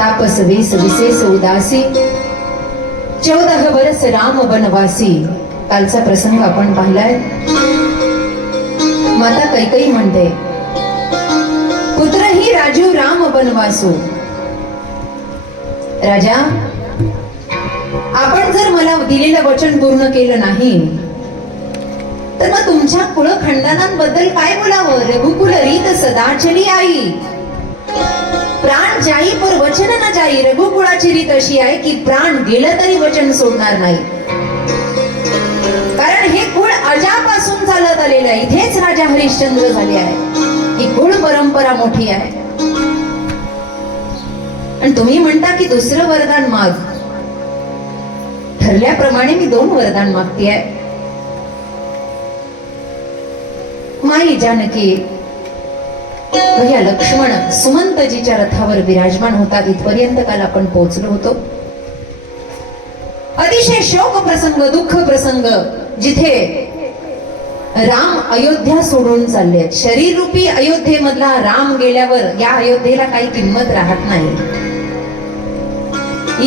तापस वेस विशेष उदासी. चौदह वर्ष राम बनवासी कालचा प्रसंग आपण पाहिलाय. माता कैकई म्हणते पुत्र ही राजू राम बनवासू राजा आपण जर मला दिलेलं वचन पूर्ण केलं नाही तर मग तुमच्या कुळखंडनांबद्दल काय बोलावं? रघुकुल रीत सदाचली आई. प्राण जाई पर वचन न जाई रघुकुळाची रीत अशी आहे की प्राण गेलं तरी वचन सोडणार नाही. कारण हे कुळ अजापासून चालत आलेलं आहे. इथेच राजा हरिश्चंद्र झाले आहे. ही कुळ परंपरा मोठी आहे. आणि तुम्ही म्हणता की दुसरं वरदान माग. ठरल्याप्रमाणे मी दोन वरदान मागते आहे माई जानकी भैया लक्ष्मण सुमंतजीच्या रथावर विराजमान होतात. इथपर्यंत काल आपण पोहोचलो होतो. अतिशय शोक प्रसंग दुःख प्रसंग जिथे राम अयोध्या सोडून चालले शरीर रूपी अयोध्येमधला राम गेल्यावर या अयोध्येला काही किंमत राहत नाही.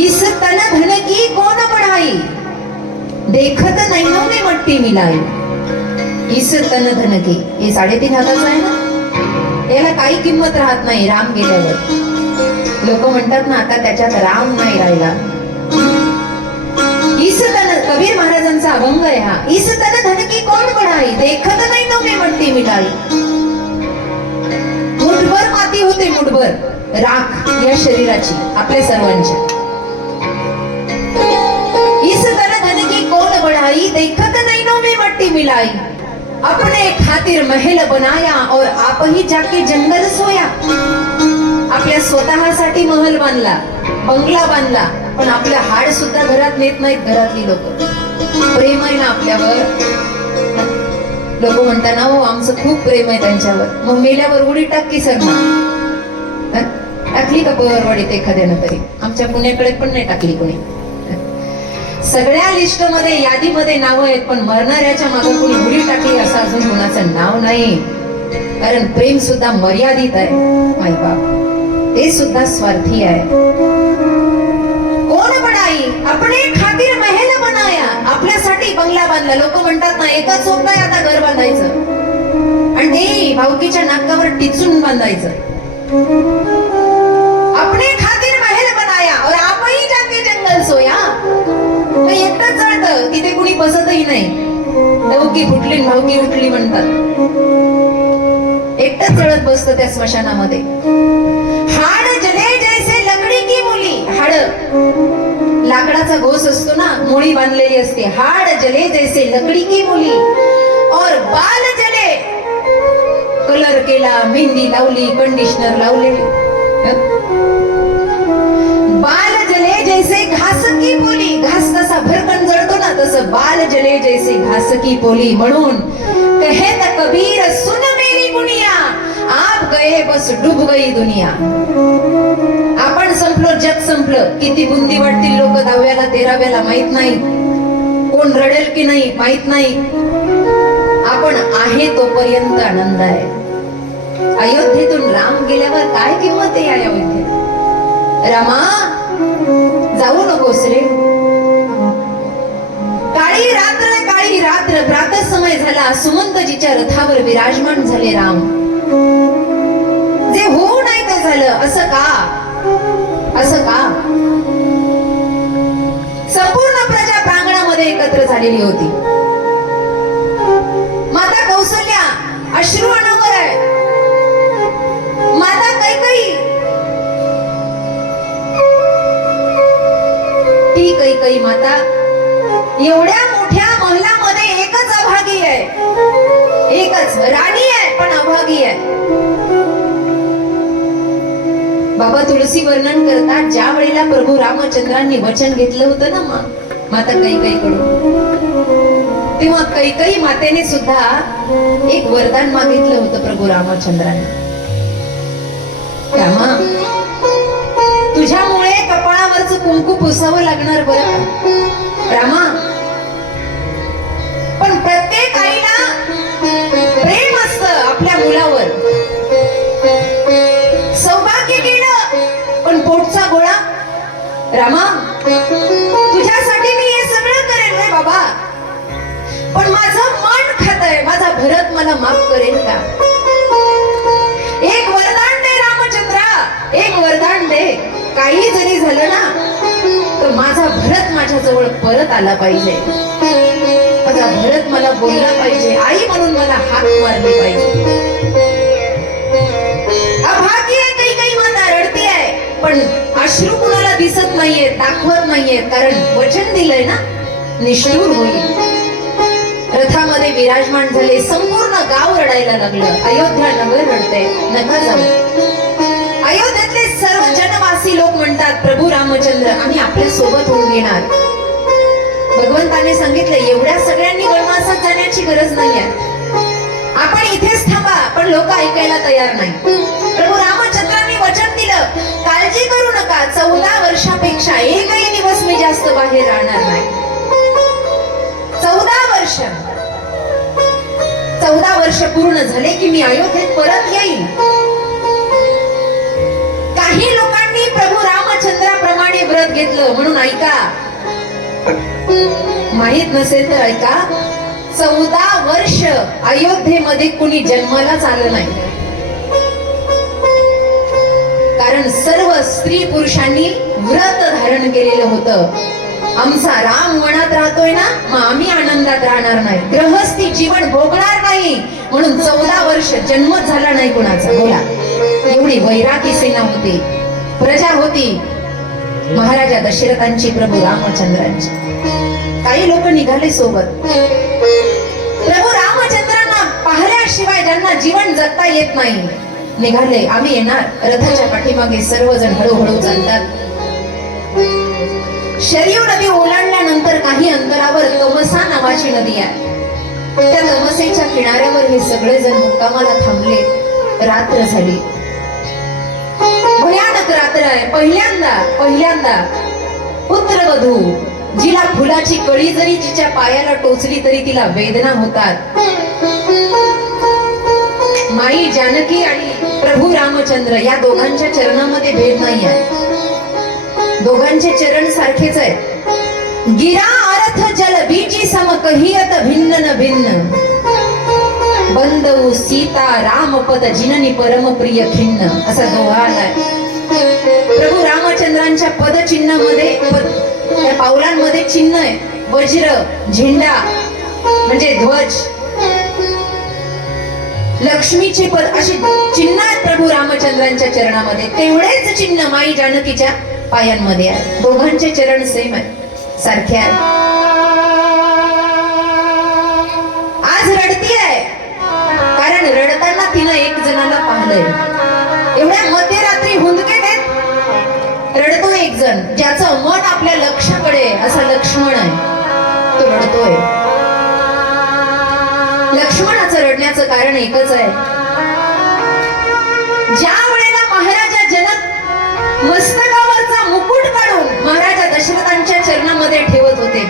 इस तन धन की कोण पढाई? देखत नाही मट्टी मिलाई. इस तन धन की. हे साडेतीन हाताचं आहे ना? याला काही किंमत राहत नाही राम गेल्यावर. लोक म्हणतात ना आता त्याच्यात राम नाही राहिला. इस तन कबीर महाराजांचा अभंग आहे हा. इस तन कोण बढाई? देखत नाही तो मी म्हणते मिलाई मुठभर माती होते मुठभर. राख या शरीराची आपल्या सर्वांच्या. इस तन कोण बढ़ाई? देखत नाही नो मी म्हणते मिलाई अपने खातिर महल बनाया और आप ही जाके जंगल सोया। आपल्या स्वतःसाठी महल बांधला बंगला बांधला पण आपलं हाड सुद्धा घरात नेत नाहीत घरातली लोक. प्रेम आहे ना आपल्यावर? लोक म्हणतात ना हो आमचं खूप प्रेम आहे त्यांच्यावर. मग मेल्यावर उडी टाकी सर ना टाकली का पवारवाडीत एखाद्यानं तरी? आमच्या पुण्याकडे पण नाही टाकली कोणी. सगळ्या लिस्टमध्ये यादीमध्ये नावं आहेत पण मरणाऱ्याच्या मागे कोणी उडी टाकली असं अजून कोणाचं नाव नाही. कारण प्रेम सुद्धा मर्यादित आहे माई बाप. ते सुद्धा स्वार्थी आहे. कोण बनाई अपने खातीर महल बनाया. आपल्यासाठी बंगला बांधला. लोक म्हणतात ना एकच होत नाही आता घर बांधायचं. आणि ते भाऊकीच्या नाकावर टिचून बांधायचं. अपने खातीर महल बनाया. और आपही जाके जंगल सोया. एकटंच जळतं तिथे कुणी बसतही नाही. नवकी फुटली नवकी उठली म्हणतात. एकटंच जळत बसत त्या स्मशानामध्ये. हाड जले जैसे लकडी की मुली. हाड. लाकडाचा घोस असतो ना मुळी बांधलेली असते. हाड जले जैसे लकडी की मुली. और बाल जले. कलर केला मेहंदी लावली कंडिशनर लावले. बाल जले जैसे घास की मुली. घास कसा भरकन जळतो ना तसं बाल जले जैसे घासकी पोली म्हणून. कहेत कबीर सुन मेरी गुनिया आप गए बस डूब गई दुनिया. आपण संपलो जग संपलं. किती बुंदी वाटतील लोक दहाव्याला तेराव्याला माहीत नाही. कोण रडेल की नाही माहीत नाही. आपण आहे तोपर्यंत आनंद आहे. अयोध्येतून राम गेल्यावर काय किंमत आहे या अयोध्येत? रामा जाऊ नकोस रे. काळी रात्र काळी रात्र प्रात समय झाला. सुमंतजीच्या रथावर विराजमान झाले राम. जे होऊ नाही ते झालं. असं का? असं का? संपूर्ण प्रजा प्रांगणामध्ये एकत्र झालेली होती. माता कौसल्या अश्रू अनावर आहे माता कैकई. ती कैकई माता एवढ्या मोठ्या महिलामध्ये एकच अभागी आहे. एकच. राणी आहे पण अभागी आहे. बाबा तुळसी वर्णन करतात ज्या वेळेला प्रभू रामचंद्रांनी वचन घेतलं होतं ना मा- माता कैकई कडून तेव्हा कैकई मातेने सुद्धा एक वरदान मागितलं होतं प्रभू रामचंद्रांनी. रामा तुझ्यामुळे कपाळावरच कुंकू पुसावं लागणार बरं माफ करेल का? एक वरदान दे रामचंद्रा एक वरदान दे. काही जरी झालं ना तर माझा भरत माझ्या जवळ परत आला पाहिजे. माझा भरत मला बोलला पाहिजे. आई म्हणून मला हात मारले पाहिजे. अभागी काही काही माता रडती आहे पण अश्रू कुणाला दिसत नाहीये दाखवत नाहीये कारण वचन दिलंय ना निष्ठूर होईल. रथामध्ये विराजमान झाले. संपूर्ण गाव रडायला लागलं. अयोध्या नगर रडते नका जाऊ अयोध्यातले सर्व जनवासी लोक म्हणतात प्रभू रामचंद्र आम्ही आपल्यासोबत होऊन येणार. भगवंताने सांगितलं एवढ्या सगळ्यांनी वनवासात जाण्याची गरज नाहीये. आपण इथेच थांबा. पण लोक ऐकायला तयार नाही. प्रभू रामचंद्रांनी वचन दिलं. काळजी करू नका. चौदा वर्षापेक्षा एकही दिवस मी जास्त बाहेर राहणार नाही. वर्ष चौदा वर्ष पूर्ण झाले की मी अयोध्येत परत येईल काही लोकांनी प्रभू रामचंद्राप्रमाणे व्रत घेतलं म्हणून ऐका. माहीत नसेल तर ऐका चौदा वर्ष अयोध्येमध्ये कुणी जन्मालाच आलं नाही. कारण सर्व स्त्री पुरुषांनी व्रत धारण केलेलं होतं. आमचा राम वनात राहतोय ना मग आम्ही आनंदात राहणार नाही. ग्रहस्थी जीवन भोगणार नाही. म्हणून चौदा वर्ष जन्मच झाला नाही कुणाचा. बोला. एवढी वैरागी सेना होती. प्रजा होती. महाराजा दशरथांची प्रभू रामचंद्रांची. काही लोक निघाले सोबत. प्रभू रामचंद्रांना पाहिल्याशिवाय ज्यांना जीवन जगता येत नाही. निघाले. आम्ही येणार. रथाच्या पाठीमागे सर्वजण हळूहळू चालतात. शरीव नदी ओलांडल्यानंतर काही अंतरावर तमसा नावाची नदी आहे. त्या तमसेच्या किनाऱ्यावर हे सगळेजण मुक्कामाला थांबले. रात्र झाली. भयानक रात्र आहे. पहिल्यांदा पहिल्यांदा पुत्रवधू जिला फुलाची कळी जरी तिच्या पायाला टोचली तरी तिला वेदना होतात. माई जानकी आणि प्रभू रामचंद्र या दोघांच्या चरणामध्ये भेद नाही आहे दोघांचे चरण सारखेच आहे गिरा अर्थ जल बीची सम कहियत भिन्न न भिन्न. बंदऊ सीता रामपद जिननी परम प्रिय खिन्न. असा दोहा आलाय प्रभू रामचंद्रांच्या पदचिन्हामध्ये पद त्या पावलांमध्ये चिन्ह आहे. वज्र झेंडा म्हणजे ध्वज. लक्ष्मीचे पद अशी चिन्ह आहेत प्रभू रामचंद्रांच्या चरणामध्ये. तेवढेच चिन्ह माई जानकीच्या पायांमध्ये आहे. दोघांचे चरण सेम आहे. सारखे आहे. आज रडती आहे. कारण रडताना तिनं एक जणाला पाहिलंय. एवढ्या मध्यरात्री हुंदके देत रडतो एक जण. ज्याचं मन आपल्या लक्षाकडे असा लक्ष्मण आहे. तो रडतोय. लक्ष्मणाचं रडण्याचं कारण एकच आहे.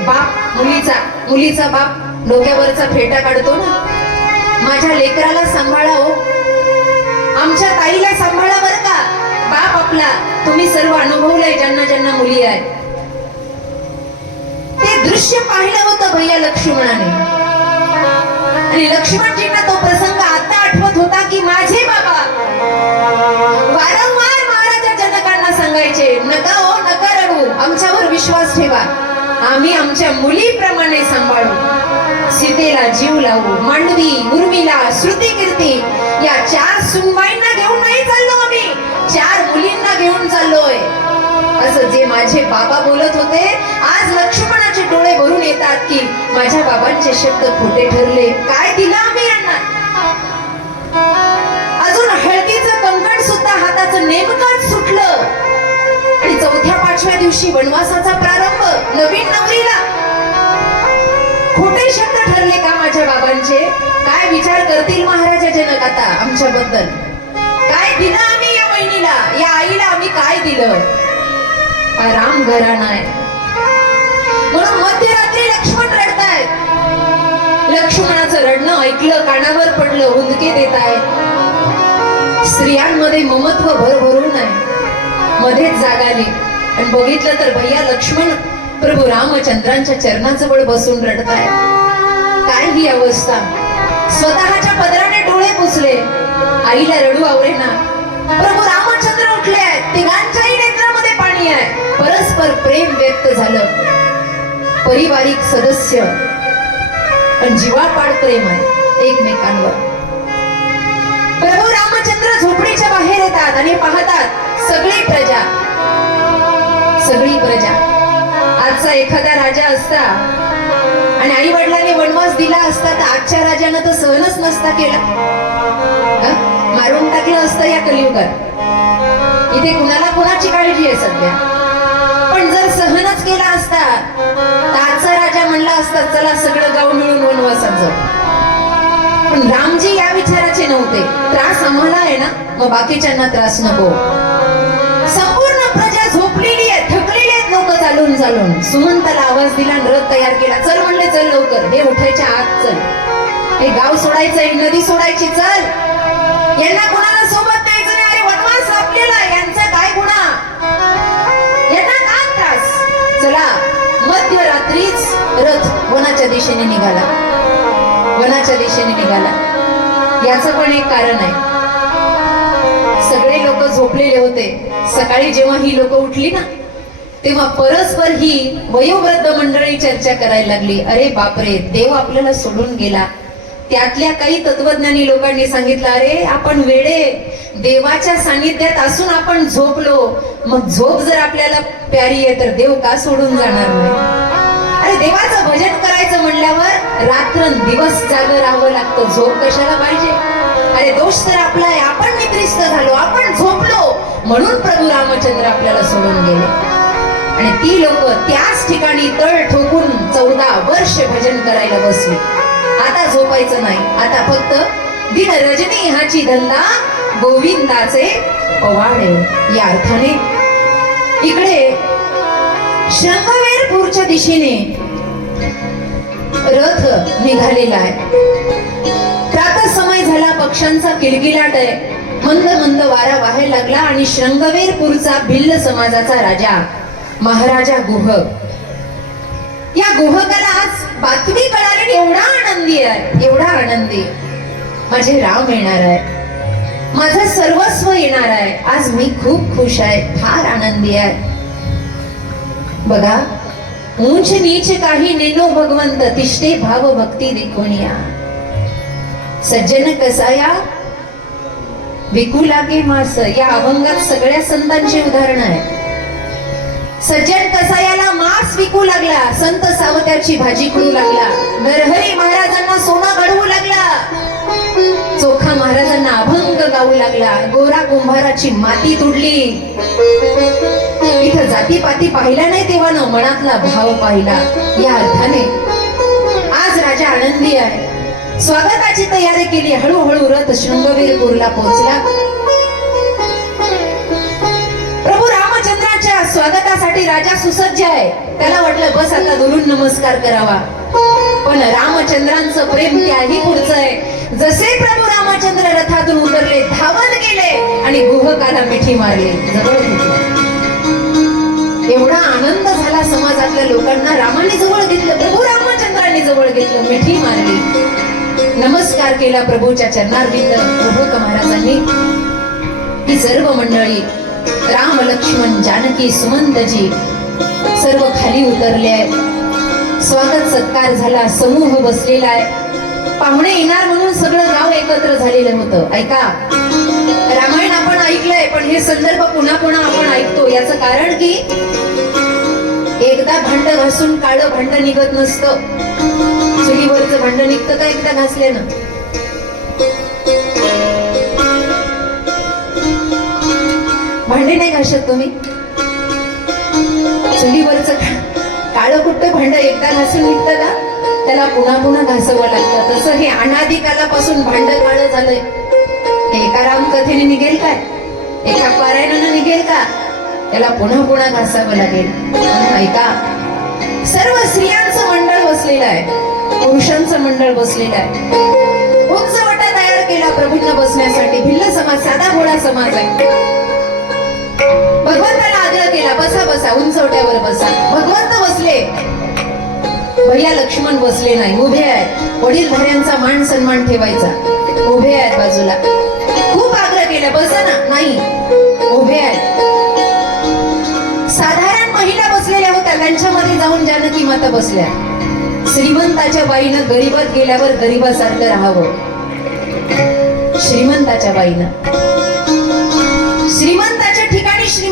बाप मुलीचा मुलीचा बाप डोक्यावरचा फेटा काढतो ना? माझ्या लेकराला सांभाळा हो. आमच्या ताईला सांभाळा बर का. बाप आपला तुम्ही सर्व अनुभवलाय ज्यांना ज्यांना मुली आहे ते दृश्य पाहिलं होतं भैया लक्ष्मणाने. आणि लक्ष्मणजींना तो प्रसंग आता आठवत होता की माझे बाबा वारंवार महाराजा जनकांना सांगायचे नका हो नका रडू आमच्यावर विश्वास ठेवा. आम्ही आमच्या मुलीप्रमाणे सांभाळू. सीतेला जीव लावू. मांडवी उर्मिला श्रुती कीर्ती या चार सुनबाईंना घेऊन नाही चाललो आम्ही. चार मुलींना घेऊन चाललोय. असं जे माझे बाबा बोलत होते आज लक्ष्मणाचे डोळे भरून येतात की माझ्या बाबांचे शब्द खोटे ठरले. काय दिलं आम्ही यांना? अजून हळदीचं कंकण सुद्धा हाताचं नेमकं पाचव्या दिवशी वनवासाचा प्रारंभ नवीन नवरीला खोटे शब्द ठरले का माझ्या बाबांचे? काय विचार करतील महाराजा जनक आता आमच्याबद्दल? काय दिलं आम्ही या बहिणीला या आईला आम्ही काय दिलं? राम घराणा आहे. म्हणून मध्यरात्री लक्ष्मण रडतायत. लक्ष्मणाचं रडणं ऐकलं कानावर पडलं हुंदके देत आहेत स्त्रियांमध्ये ममत्व भरभरून आहे. मध्येच जागाली. आणि बघितलं तर भैया लक्ष्मण प्रभू रामचंद्रांच्या चरणाजवळ बसून रडताय. काय ही अवस्था? स्वतःच्या पदराने डोळे पुसले. आईला रडू आवरेना प्रभू रामचंद्र उठले. आहेत तिघांच्याही नेत्रामध्ये पाणी आहे. परस्पर प्रेम व्यक्त झालं. पारिवारिक सदस्य पण जीवापाड प्रेम आहे एकमेकांवर. प्रभू रामचंद्र झोपडीच्या बाहेर येतात आणि पाहतात सगळी प्रजा. सगळी प्रजा. आजचा एखादा राजा असता आणि आई वडिलांनी वनवास दिला असता तर आजच्या राजानं तर सहनच नसता केला. मारून टाकलं असतं या कलियुगात. इथे कुणाला कुणाची काळजी आहे सध्या? पण जर सहनच केला असता तर आजचा राजा म्हणला असता चला सगळं गाव मिळून वनवासात जाऊ. पण रामजी या विचाराचे नव्हते. त्रास आम्हाला आहे ना? मग बाकीच्यांना त्रास नको. संपूर्ण चालून चालून. सुमंताला आवाज दिला रथ तयार केला. चल म्हणले चल लवकर. हे उठायच्या आत चल. हे गाव सोडायचंय नदी सोडायची चल. यांना कोणाला सोबत द्यायचं नाही? अरे वनवास आपलेला यांचा काय गुन्हा? यांना काय त्रास? चला मध्यरात्रीच रथ वनाच्या दिशेने निघाला. वनाच्या दिशेने निघाला. याचं पण एक कारण आहे. सगळे लोक झोपलेले होते. सकाळी जेव्हा ही लोक उठली ना तेव्हा परस्पर ही वयोवृद्ध मंडळी चर्चा करायला लागली. अरे बापरे देव आपल्याला सोडून गेला. त्यातल्या काही तत्वज्ञानी लोकांनी सांगितलं अरे आपण वेडे. देवाच्या सानिध्यात असून आपण झोपलो. मग झोप जर आपल्याला प्यारी आहे तर देव का सोडून जाणार नाही? अरे देवाचं भजन करायचं म्हणल्यावर रात्र दिवस जागं राहावं लागतं. झोप कशाला पाहिजे? अरे दोष तर आपला आहे. आपण निकृष्ट झालो. आपण झोपलो. म्हणून प्रभू रामचंद्र आपल्याला सोडून गेले. आणि ती लोक त्याच ठिकाणी तळ ठोकून चौदा वर्ष भजन करायला बसली. आता झोपायचं नाही. आता फक्त दिन रजनी ह्याची धंदा गोविंदाचे पवाडे. या अर्थाने इकडे शंखवेरपूरच्या दिशेने रथ निघालेला आहे. प्रातः समय झाला पक्ष्यांचा किलकिलाट आहे. मंद मंद वारा वाहायला लागला आणि शृंगवेरपूरचा भिल्ल समाजाचा राजा महाराजा गुह. या गुहकाला आज बातमी कळाली एवढा आनंदी आहे एवढा आनंदी. माझे राम येणार आहे. माझं सर्वस्व येणार आहे. आज मी खूप खुश आहे फार आनंदी आहे. बघा ऊंच नीच काही नेनो भगवंत तिष्ठे भाव भक्ती देखोनिया सज्जन कसाया? विकू लागे मास. या अभंगात सगळ्या संतांची उदाहरण आहे. सज्जन कसायाला मांस विकू लागला. संत सावत्याची भाजी करू लागला. नरहरी महाराजांना सोना घडवू लागला. चोखा महाराजांना अभंग गाऊ लागला. गोरा कुंभाराची माती तुडली. इथं जाती पाती पाहिला नाही तेव्हा न मनातला भाव पाहिला. या अर्थाने आज राजा आनंदी आहे. स्वागताची तयारी केली. हळूहळू रथ शृंगवीरपूरला पोहोचला. राजा सुसज्ज आहे. त्याला वाटलं बस आता दुरून नमस्कार करावा. पण रामचंद्रांचं प्रेम त्याही पुढचं आहे. जसे प्रभू रामचंद्र रथातून उतरले धावत गेले आणि गुहकाला मिठी मारली. एवढा आनंद झाला समाजातल्या लोकांना. रामाने जवळ घेतलं प्रभू रामचंद्राने जवळ घेतलं मिठी मारली. नमस्कार केला प्रभूच्या चरणार्विंद. प्रभू महाराजांनी. ही सर्व मंडळी राम लक्ष्मण जानकी सुमंतजी सर्व खाली उतरले. आहेत स्वागत सत्कार झाला समूह बसलेला आहे. पाहुणे येणार म्हणून सगळं गाव एकत्र झालेलं होतं. ऐका रामायण आपण ऐकलंय पण हे संदर्भ पुन्हा पुन्हा आपण ऐकतो. याचं कारण की एकदा भांड घासून काळं भांड निघत नसतं. चुलीवरचं भांड निघतं का एकदा घासल्यानं? भांडे नाही घासत तुम्ही. चुलीवरचं काळं कुठं भांड? एकदा घासून निघतं का? त्याला पुन्हा पुन्हा घासावं लागतं. तसं हे अनादी कालापासून भांड काळं झालंय. एका एका रामकथेने निघेल काय? एका पारायणानं निघेल का? त्याला पुन्हा पुन्हा घासावं लागेल. ऐका. सर्व स्त्रियांचं मंडळ बसलेलं आहे. पुरुषांचं मंडळ बसलेलं आहे. उंच वाटा तयार केला प्रभूंना बसण्यासाठी. भिल्ल समाज साधा घोडा समाज आहे. भगवंताने आग्रह केला. बसा बसा. उंचवट्यावर बसा. भगवंत बसले. भैया लक्ष्मण बसले नाही. उभे आहेत. वडील भऱ्यांचा मान सन्मान ठेवायचा. उभे आहेत बाजूला. खूप आग्रह केला. बसा ना. नाही. उभे आहेत. साधारण महिला बसलेल्या होत्या. त्यांच्यामध्ये जाऊन जानकी माता बसल्या. श्रीमंताच्या बाईनं गरीबात गेल्यावर गरीबासारखं राहावं. श्रीमंताच्या बाईनं. श्रीमंत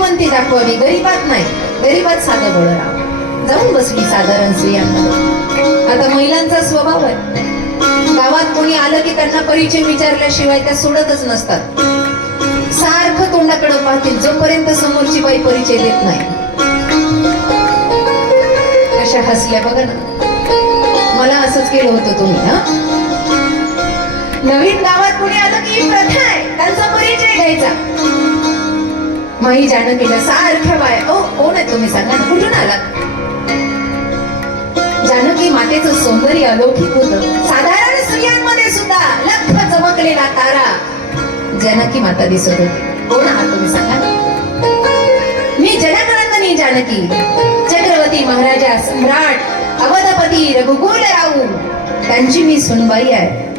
श्रीमंती दाखवावी गरीबात नाही गरीबात साधं बळ जाऊन बसली साधारण स्त्रियांना. आता महिलांचा स्वभाव आहे. गावात कोणी आलं की त्यांना परिचय विचारल्याशिवाय त्या सोडतच नसतात. सारखं तोंडाकडे पाहतील जोपर्यंत समोरची बाई परिचय देत नाही. अशा हसल्या बघा ना. मला असंच केलं होतं तुम्ही हा? नवीन गावात कोणी आलं की प्रथा आहे त्यांचा परिचय घ्यायचा. माई जानकीला सारख्या बाय ओ कोण आहे तुम्ही सांगा कुठून आलात जानकी मातेचं सौंदर्य अलौकिक होत साधारण स्त्रियांमध्ये सुद्धा लख चमकलेला तारा जानकी माता दिसत होती कोण आहात तुम्ही सांगा मी जनकानंदनी जानकी चक्रवर्ती महाराजा सम्राट अवधपती रघुकुल राऊ त्यांची मी सुनबाई आहे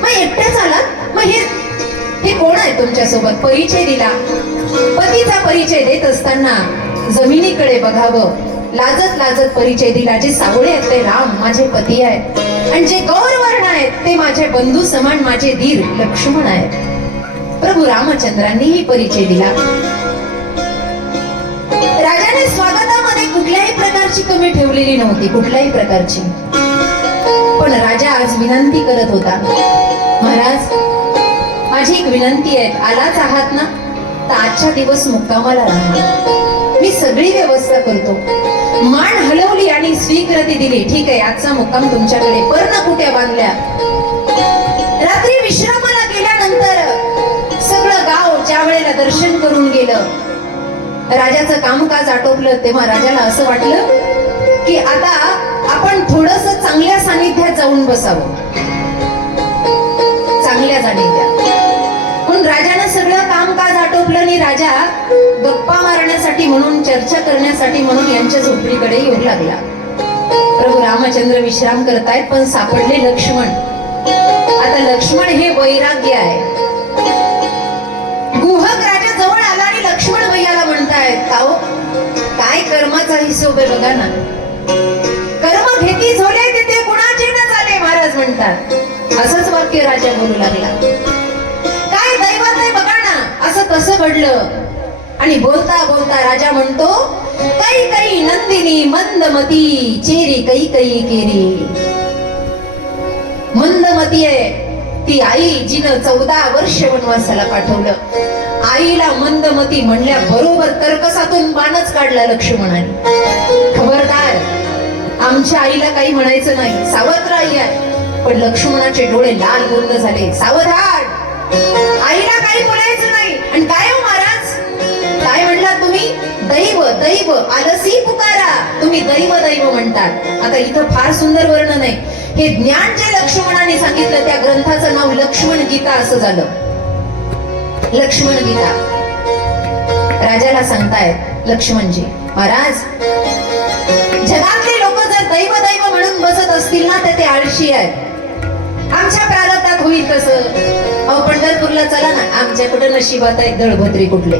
मग एकट्याच आलात मग हे कोण आहे तुमच्यासोबत? परिचय दिला. पतीचा परिचय देत असताना जमिनीकडे बघावं. लाजत लाजत परिचय दिला. जे सावळे आहेत ते राम माझे पती आहेत. आणि जे गौरवर्ण आहेत ते माझे बंधू समान माझे धीर लक्ष्मण आहेत. प्रभू रामचंद्रांनीही परिचय दिला. राजाने स्वागतामध्ये कुठल्याही प्रकारची कमी ठेवलेली नव्हती कुठल्याही प्रकारची. पण राजा आज विनंती करत होता. महाराज माझी एक विनंती आहे आलाच आहात ना? तर आजच्या दिवस मुक्कामाला राहा. मी सगळी व्यवस्था करतो. मान हलवली आणि स्वीकृती दिली. ठीक आहे आजचा मुक्काम तुमच्याकडे. पर्ण कुठे बांधल्या. रात्री विश्रामाला गेल्यानंतर सगळं गाव ज्या वेळेला दर्शन करून गेलं राजाचं कामकाज आटोपलं तेव्हा राजाला असं वाटलं की आता आपण थोडस चांगल्या सानिध्यात जाऊन बसावं. चांगल्या सानिध्यात म्हणून राजानं सगळं कामकाज आटोपलं आणि राजा गप्पा मारण्यासाठी म्हणून चर्चा करण्यासाठी म्हणून यांच्या झोपडीकडे येऊ लागला. प्रभू रामचंद्र विश्राम करतायत पण सापडले लक्ष्मण. आता लक्ष्मण हे वैराग्य आहे. गुहक राजा जवळ आला आणि लक्ष्मण भैयाला म्हणतायत काओ काय कर्माचा हिशोब आहे बघा ना. कर्म घेती झोले तिथे कुणाचे न झाले महाराज म्हणतात. असंच वाक्य राजा बोलू लागला. असं कसं घडलं? आणि बोलता बोलता राजा म्हणतो कै कै नंदिनी मंदमती चेरी कै कै केरी. मंदमती आहे. ती आई जिनं चौदा वर्ष वनवासाला पाठवलं. आईला मंदमती म्हणल्या बरोबर कर्कसातून बाणच काढला लक्ष्मणाने. खबरदार आमच्या आईला काही म्हणायचं नाही. सावत्र आई आहे. पण लक्ष्मणाचे डोळे लाल गोंद झाले. सावधान! आईला काही नाही. आणि काय हो महाराज? काय म्हणला तुम्ही? दैव दैव आलसी पुकारा. तुम्ही दैव दैव म्हणतात. आता इथं फार सुंदर वर्णन आहे. हे ज्ञान जे लक्ष्मणाने सांगितलं त्या ग्रंथाचं नाव लक्ष्मण गीता असं झालं. लक्ष्मण गीता. राजाला सांगतायत लक्ष्मणजी महाराज जगातले लोक जर दैव दैव म्हणून बसत असतील ना तर ते आळशी आहेत. आमच्या प्रारब्धात होईल कसं अहो पंढरपूरला चला ना. आमच्याकडे नशिबात आहे दळभद्री कुठले?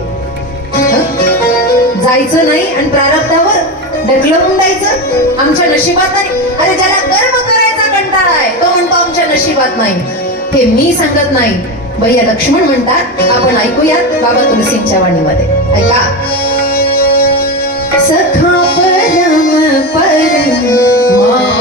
जायचं नाही आणि प्रारब्धावर ढकलवून जायचं आमच्या नशिबात नाही. अरे ज्याला गर्व करायचा कंटाळा आहे तो म्हणतो आमच्या नशिबात नाही. हे मी सांगत नाही. भैया लक्ष्मण म्हणतात आपण ऐकूयात बाबा तुलसींच्या वाणीमध्ये. ऐका. सखा परम परम